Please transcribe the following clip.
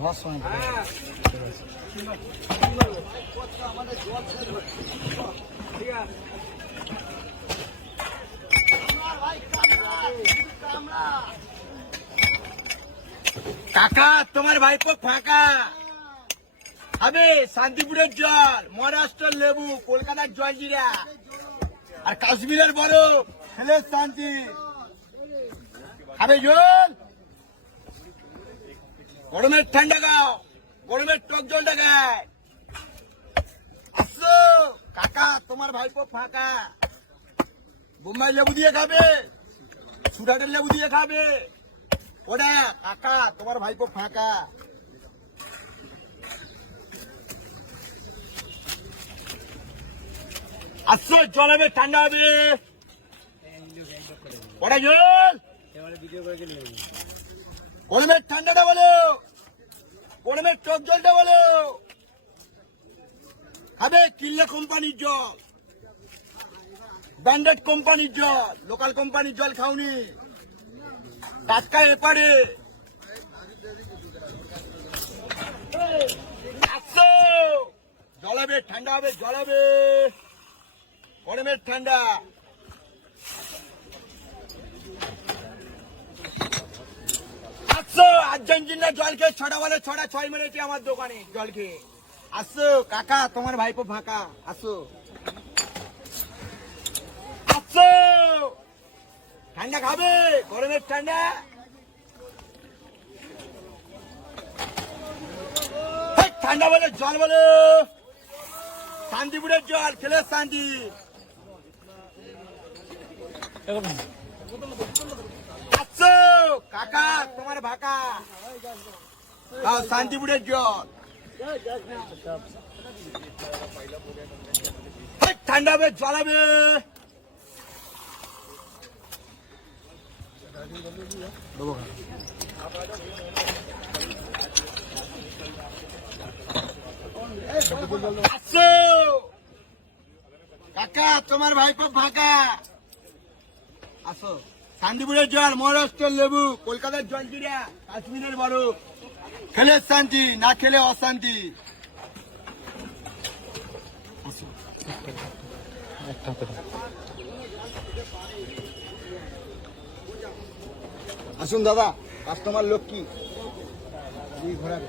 ধোয়ার সময় কাকা তোমার ভাইপো ফাঁকা হবে শান্তিপুরের জল, মহারাষ্ট্রের লেবু, কলকাতার জলজিরা আর কাশ্মীরের বরফ খেলে শান্তি হবে জল। গরমের ঠান্ডা গাও, গরমের টক জলটা গায়। আসো কাকা তোমার ভাইপো ফাঁকা, বোম্বাই লেবু দিয়ে খাবে, সুরাটের লেবু দিয়ে খাবে। ওটা কাকা তোমার ভাইপো ফাঁকা। আসো জল হবে, ঠান্ডা হবে। ওটা জল গরমের ঠান্ডাটা বলো, গরমের টক জলটা বলো। খাবে কিল্লা কোম্পানির জল, ব্র্যান্ডেড কোম্পানির জল, লোকাল কোম্পানির জল খাওনি। টাটকা এপারে আসো, জল হবে, ঠান্ডা হবে, জল হবে, গরমের ঠান্ডা। আসো আর্জেন্টিনা জল খেয়ে ছটা বলে ছটা ছয় মেরেছে আমার দোকানে জল খেয়ে। আসো কাকা তোমার ভাইপো ফাঁকা, আসো আসো। ঠান্ডা খাবে, গরমের ঠান্ডা। ঠান্ডা বলে জল বলো, শান্তিপুরের জল খেলে শান্তি। আসো কাকা তোমার ভাকা, শান্তিপুরের জল। ঠান্ডা হবে, জল হবে। আসো কাকা তোমার ভাইপো ফাঁকা, আসো। শান্তিপুরের জল, মহারাষ্ট্রের লেবু, কলকাতার জলজিরা, কাশ্মীরের বরফ খেলে শান্তি, না খেলে অশান্তি। আসুন দাদা, কাস্টমার লক্ষ্মী ঘোরাবে।